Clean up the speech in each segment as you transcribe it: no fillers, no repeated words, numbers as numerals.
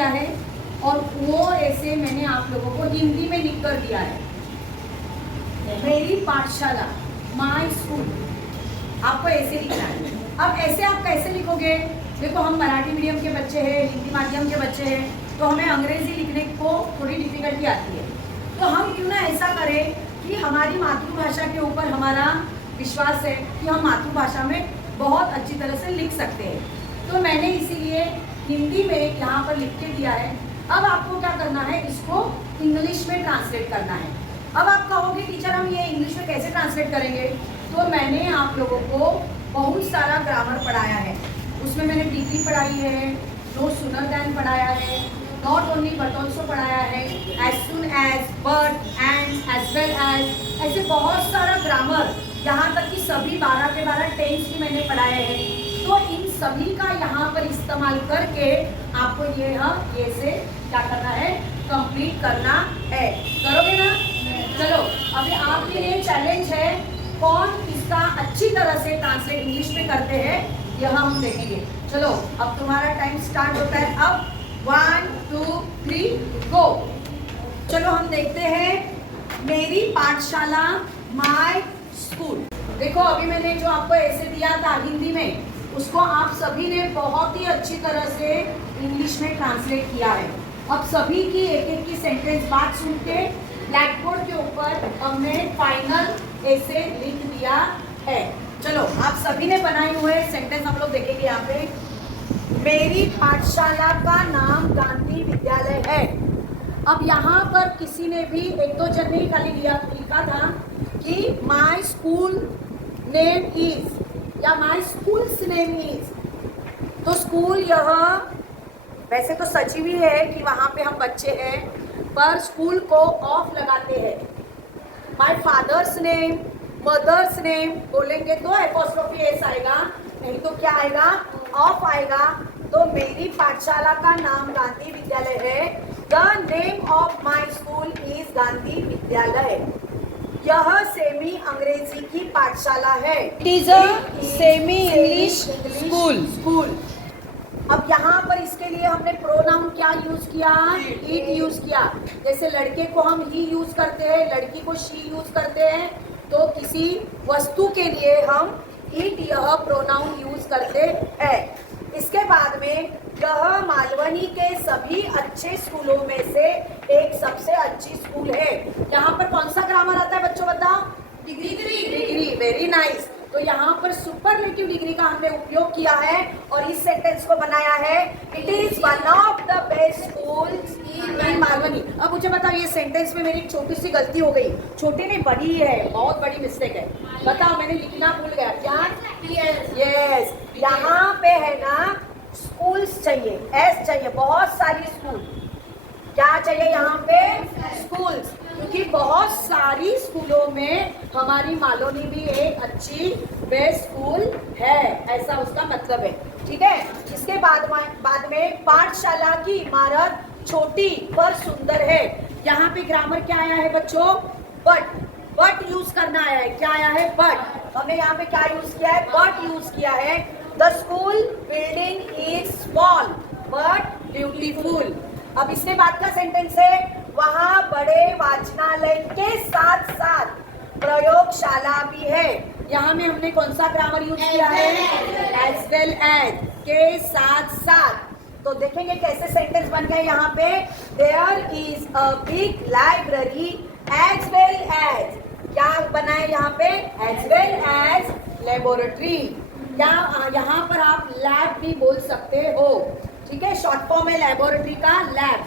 दिया है और वो ऐसे मैंने आप लोगों को हिंदी में लिख कर दिया है। मेरी पाठशाला, माय स्कूल, आपको ऐसे लिखना है। अब ऐसे आप कैसे लिखोगे? देखो हम मराठी मीडियम के बच्चे हैं, हिंदी माध्यम के बच्चे हैं, तो हमें अंग्रेजी लिखने को थोड़ी डिफिकल्टी आती है। तो हम क्यों ना ऐसा करें कि हमारी मातृभाषा के ऊपर हमारा विश्वास है कि हम मातृभाषा में बहुत अच्छी तरह से लिख सकते हैं। तो मैंने इसीलिए हिंदी में यहाँ पर लिख के दिया है। अब आपको क्या करना है, इसको इंग्लिश में ट्रांसलेट करना है। अब आप कहोगे टीचर हम ये इंग्लिश में कैसे ट्रांसलेट करेंगे? तो मैंने आप लोगों को बहुत सारा ग्रामर पढ़ाया है। उसमें मैंने डिग्री पढ़ाई है, नो सूनर देन पढ़ाया है, नॉट ओनली बट ऑल्सो पढ़ाया है, as soon as, but, and, as well as, ऐसे बहुत सारा ग्रामर, यहाँ तक कि सभी 12 के 12 टेंस भी मैंने पढ़ाए हैं। तो इन सभी का यहाँ पर इस्तेमाल करके आपको ये से क्या करना है, कंप्लीट करना है। करोगे ना? चलो अभी आपके लिए चैलेंज है, कौन इसका अच्छी तरह से ट्रांसलेट इंग्लिश में करते हैं यह हम देखेंगे। चलो अब तुम्हारा टाइम स्टार्ट होता है। अब 1 2 3 गो। चलो हम देखते हैं मेरी पाठशाला, माय स्कूल। देखो अभी मैंने जो आपको ऐसे दिया था हिंदी में, उसको आप सभी ने बहुत ही अच्छी तरह से इंग्लिश में ट्रांसलेट किया है। अब सभी की एक एक की सेंटेंस बात सुन के ब्लैक बोर्ड के ऊपर हमने फाइनल ऐसे लिख दिया है। चलो आप सभी ने बनाए हुए सेंटेंस हम लोग देखेंगे यहाँ पे। मेरी पाठशाला का नाम गांधी विद्यालय है। अब यहाँ पर किसी ने भी, एक दो जन ने ही खाली लिखा था कि माय स्कूल नेम इज या माय स्कूल्स नेम इज। तो स्कूल यह वैसे तो सची हुई है कि वहाँ पे हम बच्चे हैं, पर स्कूल को ऑफ लगाते हैं। My father's name, mother's name बोलेंगे तो एपोस्ट्रोफी एस आएगा, नहीं तो क्या आएगा, ऑफ आएगा। तो मेरी पाठशाला का नाम गांधी विद्यालय है। The name of my school is Gandhi विद्यालय। यह सेमी अंग्रेजी की पाठशाला है। It is a semi English school. अब यहाँ पर इसके लिए हमने प्रोनाउन क्या यूज किया, इट यूज किया। जैसे लड़के को हम ही यूज करते हैं, लड़की को शी यूज करते हैं, तो किसी वस्तु के लिए हम इट यह प्रोनाउन यूज करते हैं। इसके बाद में यह मालवनी के सभी अच्छे स्कूलों में से एक सबसे अच्छी स्कूल है। यहाँ पर कौन सा ग्रामर आता है बच्चों, बताओ? डिग्री। Very nice. तो यहाँ पर सुपरलेटिव डिग्री का हमने उपयोग किया है और इस सेंटेंस को बनाया है। It is one of the best schools in Malvani. अब मुझे बताओ, ये सेंटेंस में मेरी एक छोटी सी गलती हो गई। छोटी नहीं, बड़ी है, बहुत बड़ी मिस्टेक है। बताओ, मैंने लिखना भूल गया क्या? यस, यहाँ पे है ना स्कूल्स चाहिए, एस चाहिए, बहुत सारी स्कूल। क्या चाहिए यहाँ पे? स्कूल्स, क्योंकि बहुत सारी स्कूलों में हमारी मालवनी भी एक अच्छी बेस्ट स्कूल है, ऐसा उसका मतलब है। ठीक है। इसके बाद में पाठशाला की इमारत छोटी पर सुंदर है। यहाँ पे ग्रामर क्या आया है बच्चों? बट यूज करना आया है। क्या आया है? बट। हमने यहाँ पे क्या यूज किया है? बट यूज किया है। The school building is small but beautiful. अब इसके बाद का सेंटेंस है, वहाँ बड़े वाचनालय के साथ साथ प्रयोगशाला भी है। यहाँ में हमने कौन सा ग्रामर यूज किया है? एज वेल एज, के साथ साथ। तो देखेंगे कैसे सेंटेंस बन गए यहाँ पे। There is a big library as well as, क्या बना है यहाँ पे? As well as laboratory. क्या यहाँ पर आप लैब भी बोल सकते हो, ठीक है। शॉर्ट फॉर्म है लेबोरेटरी का, लैब।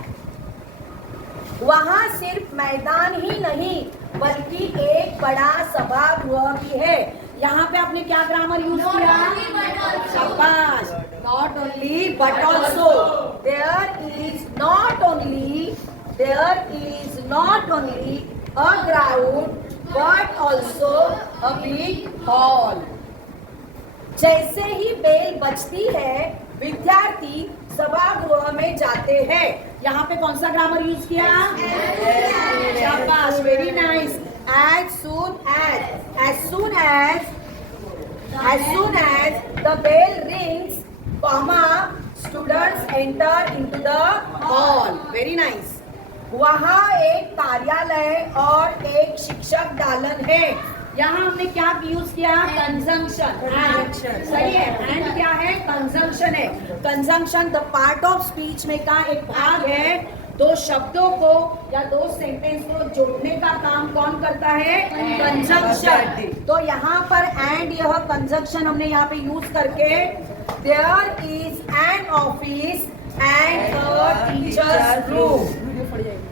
वहाँ सिर्फ मैदान ही नहीं बल्कि एक बड़ा सभागृह भी है। यहाँ पे आपने क्या ग्रामर यूज किया? शाबाश। Not only but also. There is not only a ground but also a big hall. जैसे ही बेल बजती है विद्यार्थी सभागृह में जाते हैं। यहाँ पे कौन सा ग्रामर यूज किया? शाबाश, very nice. as soon as the bell rings, comma, students enter into the hall, very nice. वहाँ एक कार्यालय और एक शिक्षक दालन है। यहाँ हमने क्या यूज किया? कंजंक्शन। सही है। एंड क्या है? कंजंक्शन है। Conjunction the part of speech में का एक भाग है। दो शब्दों को या दो सेंटेंस को जोड़ने का काम कौन करता है? कंजंक्शन। तो यहाँ पर एंड, यह कंजंक्शन हमने यहाँ पे यूज करके there is an office and a teachers room,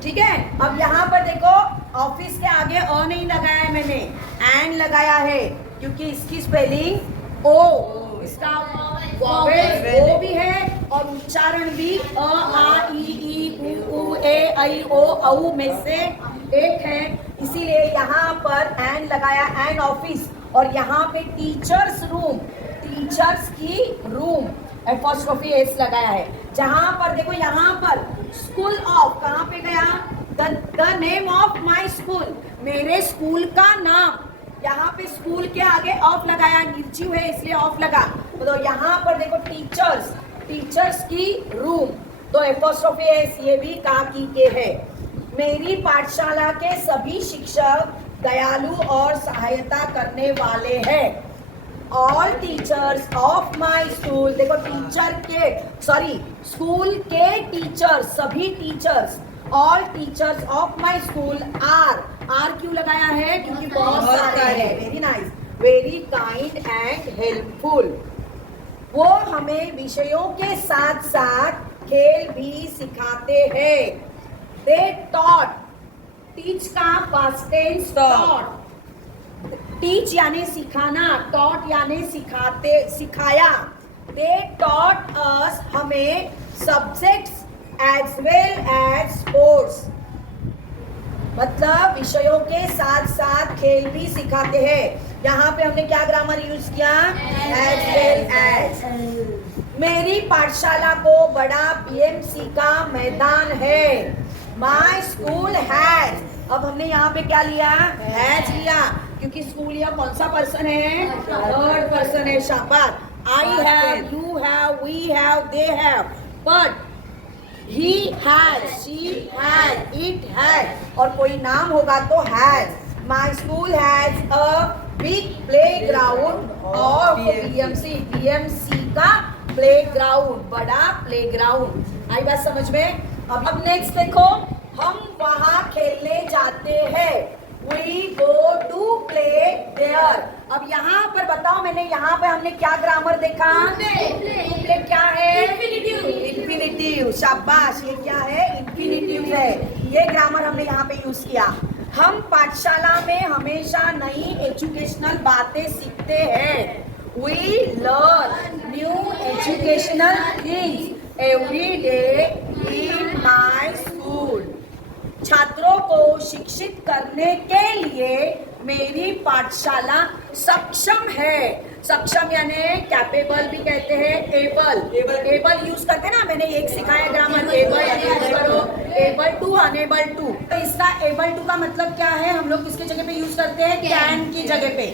ठीक है। अब यहाँ पर देखो, ऑफिस के आगे अ नहीं लगाया है मैंने, एंड लगाया है, क्योंकि इसकी स्पेलिंग ओ, इसका वोवेल ओ भी है और उच्चारण भी अ आ ई उ ए ऐ ओ औ में से एक है। इसीलिए यहाँ पर एंड लगाया, एंड ऑफिस, और यहाँ पे टीचर्स रूम, टीचर्स की रूम एपोस्ट्रोफी एस लगाया है। जहाँ पर देखो, यहाँ पर स्कूल ऑफ कहाँ पे गया? The name of my school, मेरे स्कूल का नाम। यहाँ पे स्कूल के आगे ऑफ लगाया, निर्जीव है इसलिए ऑफ लगा। तो यहाँ पर देखो टीचर्स, टीचर्स की रूम, तो एपोस्ट्रोफी एस ये भी काकी के है। मेरी पाठशाला के सभी शिक्षक दयालु और सहायता करने वाले हैं। All teachers of my school, देखो टीचर के, सॉरी स्कूल के टीचर्स, सभी teachers, all teachers of my school are क्यों लगाया है? क्योंकि बहुत सारे हैं। Very nice, very kind and helpful. वो हमें विषयों के साथ साथ खेल भी सिखाते हैं। दे टॉट, टीच का पास्ट टेंस टॉट, टीच यानी सिखाना, टॉट यानी सिखाते, सिखाया। दे टॉट अस, हमें subjects as well as sports, मतलब विषयों के साथ साथ खेल भी सिखाते हैं। यहाँ पे हमने क्या ग्रामर यूज किया? As well as. मेरी पाठशाला को बड़ा पीएमसी का मैदान है। माई स्कूल हैज, अब हमने यहाँ पे क्या लिया? हैज लिया, क्योंकि स्कूल यह कौन सा पर्सन है? थर्ड पर्सन है। शाबाश। I have, you have, we have, they have, but he has, she has, it has, और कोई नाम होगा तो has. My school has a big playground और पीएमसी, पीएमसी का प्ले ग्राउंड, बड़ा प्ले ग्राउंड। आई बात समझ में? अब नेक्स्ट देखो, हम वहाँ खेलने जाते हैं। We go to play there। अब यहाँ पर बताओ, मैंने यहाँ पे हमने क्या ग्रामर देखा? प्ले क्या है? इन्फिनिटिव। शाबाश, ये क्या है? इन्फिनिटिव है। ये ग्रामर हमने यहाँ पे यूज किया। हम पाठशाला में हमेशा नई एजुकेशनल बातें सीखते हैं। We learn new educational things every day in my school। छात्रों को शिक्षित करने के लिए मेरी पाठशाला सक्षम है। सक्षम यानी कैपेबल भी कहते हैं, एबल, एबल यूज करते हैं ना, मैंने एक सिखाया ग्रामर, एबल यूज करो, एबल टू, अनेबल टू। तो इसका एबल टू का मतलब क्या है? हम लोग किसके जगह पे यूज करते हैं? कैन की जगह पे।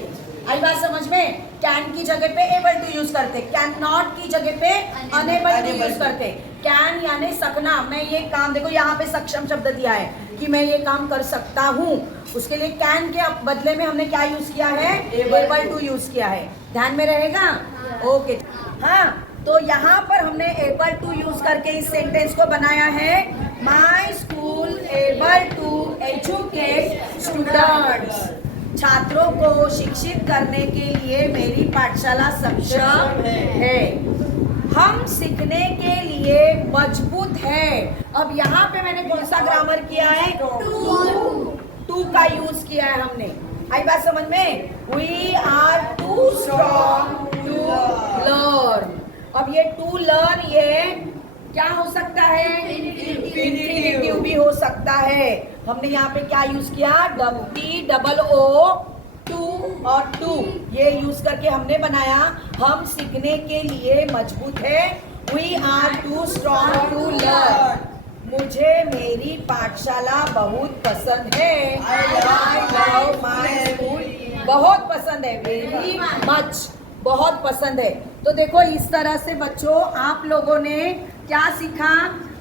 आई बात समझ में? कैन की जगह पे एबल टू यूज करते, कैन नॉट की जगह पे अनेबल टू यूज करते। कैन यानी सकना, मैं ये काम, देखो यहाँ पे सक्षम शब्द दिया है कि मैं ये काम कर सकता हूँ, उसके लिए कैन के बदले में हमने क्या यूज किया है? एबल टू यूज किया है। ध्यान में रहेगा? ओके। हाँ, तो यहाँ पर हमने एबल टू यूज करके इस सेंटेंस को बनाया है। My school able to educate students. छात्रों को शिक्षित करने के लिए मेरी पाठशाला सक्षम है। हम सीखने के लिए मजबूत है। अब यहाँ पे मैंने कौन सा ग्रामर किया है? टू का यूज किया है हमने। आई बात समझ में? We are too strong to learn. अब ये टू लर्न, ये क्या हो सकता है? इन्फिनिटिव भी हो सकता है। हमने यहाँ पे क्या यूज किया? TOO, टू और टू, ये यूज करके हमने बनाया। हम सीखने के लिए मजबूत है। We are too strong to learn. मुझे मेरी पाठशाला बहुत पसंद है। आई लव माय स्कूल, बहुत पसंद है, वेरी मच, बहुत पसंद है। तो देखो इस तरह से बच्चों आप लोगों ने क्या सीखा,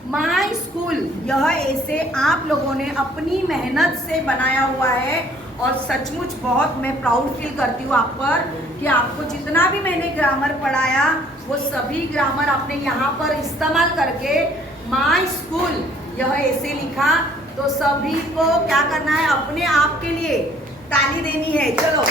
माई स्कूल यह ऐसे आप लोगों ने अपनी मेहनत से बनाया हुआ है और सचमुच बहुत मैं प्राउड फील करती हूँ आप पर कि आपको जितना भी मैंने ग्रामर पढ़ाया वो सभी ग्रामर आपने यहाँ पर इस्तेमाल करके माई स्कूल यह ऐसे लिखा। तो सभी को क्या करना है, अपने आप के लिए ताली देनी है। चलो